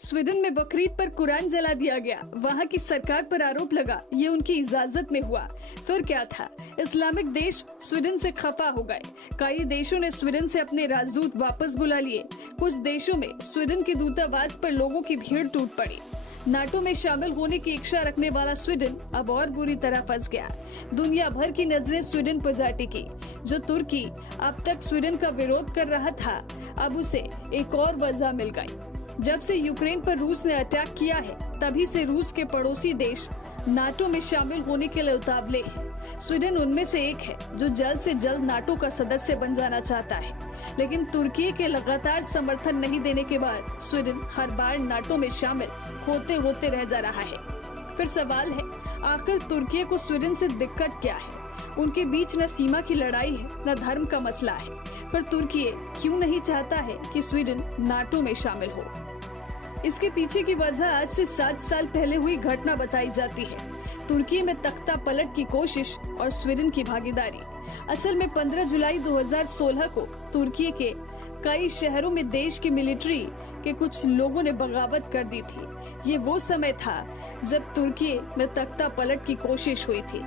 Sweden में बकरीद पर कुरान जला दिया गया। वहाँ की सरकार पर आरोप लगा ये उनकी इजाजत में हुआ। फिर क्या था, इस्लामिक देश स्वीडन से खफा हो गए। कई देशों ने स्वीडन से अपने राजदूत वापस बुला लिए। कुछ देशों में स्वीडन के दूतावास पर लोगों की भीड़ टूट पड़ी। नाटो में शामिल होने की इच्छा रखने वाला स्वीडन अब और बुरी तरह फंस गया। दुनिया भर की नजरें स्वीडन पर जा टिकी। जो तुर्की अब तक स्वीडन का विरोध कर रहा था, अब उसे एक और वजह मिल गई। जब से यूक्रेन पर रूस ने अटैक किया है, तभी से रूस के पड़ोसी देश नाटो में शामिल होने के लिए उतावले हैं। स्वीडन उनमें से एक है जो जल्द से जल्द नाटो का सदस्य बन जाना चाहता है। लेकिन तुर्की के लगातार समर्थन नहीं देने के बाद स्वीडन हर बार नाटो में शामिल होते होते रह जा रहा है। फिर सवाल है, आखिर तुर्की को स्वीडन से दिक्कत क्या है? उनके बीच न सीमा की लड़ाई है, न धर्म का मसला है। पर तुर्की क्यों नहीं चाहता है कि स्वीडन नाटो में शामिल हो? इसके पीछे की वजह आज से 7 साल पहले हुई घटना बताई जाती है। तुर्की में तख्ता पलट की कोशिश और स्वीडन की भागीदारी। असल में 15 जुलाई 2016 को तुर्की के कई शहरों में देश की मिलिट्री के कुछ लोगों ने बगावत कर दी थी। ये वो समय था जब तुर्की में तख्ता पलट की कोशिश हुई थी।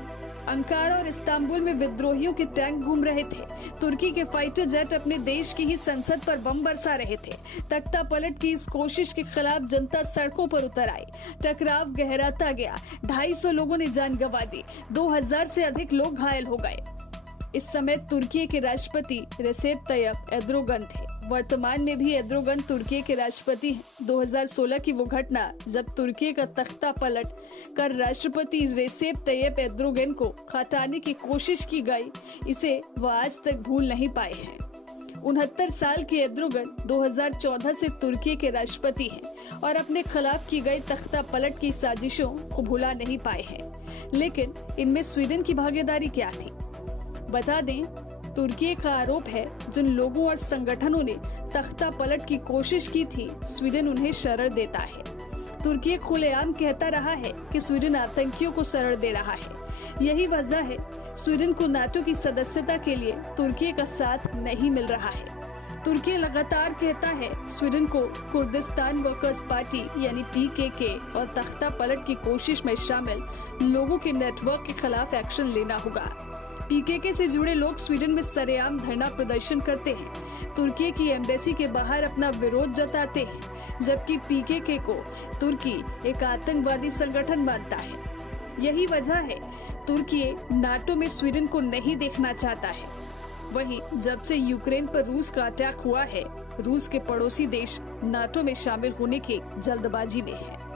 अंकारा और इस्तांबुल में विद्रोहियों के टैंक घूम रहे थे। तुर्की के फाइटर जेट अपने देश की ही संसद पर बम बरसा रहे थे। तख्ता पलट की इस कोशिश के खिलाफ जनता सड़कों पर उतर आई। टकराव गहराता गया। 250 लोगों ने जान गंवा दी। 2000 से अधिक लोग घायल हो गए। इस समय तुर्की के राष्ट्रपति रेसेप तय्यप एर्दोगन थे। वर्तमान में भी एर्दोगन तुर्की के राष्ट्रपति हैं। 2016 की वो घटना जब तुर्की का तख्ता पलट कर राष्ट्रपति रेसेप तय्यप एर्दोगन को हटाने की कोशिश की गई, इसे वो आज तक भूल नहीं पाए हैं। 69 साल के एर्दोगन 2014 से तुर्की के राष्ट्रपति हैं और अपने खिलाफ की गई तख्ता पलट की साजिशों को भुला नहीं पाए हैं। लेकिन इनमें स्वीडन की भागीदारी क्या थी? बता दें, तुर्की का आरोप है जिन लोगों और संगठनों ने तख्ता पलट की कोशिश की थी, स्वीडन उन्हें शरण देता है। तुर्की खुलेआम कहता रहा है कि स्वीडन आतंकियों को शरण दे रहा है। यही वजह है स्वीडन को नाटो की सदस्यता के लिए तुर्की का साथ नहीं मिल रहा है। तुर्की लगातार कहता है स्वीडन को कुर्दिस्तान वर्कर्स पार्टी यानी PKK और तख्ता पलट की कोशिश में शामिल लोगों के नेटवर्क के खिलाफ एक्शन लेना होगा। PKK से जुड़े लोग स्वीडन में सरेआम धरना प्रदर्शन करते हैं। तुर्की की एम्बेसी के बाहर अपना विरोध जताते हैं, जबकि PKK को तुर्की एक आतंकवादी संगठन मानता है। यही वजह है तुर्की नाटो में स्वीडन को नहीं देखना चाहता है। वहीं जब से यूक्रेन पर रूस का अटैक हुआ है, रूस के पड़ोसी देश नाटो में शामिल होने की जल्दबाजी में है।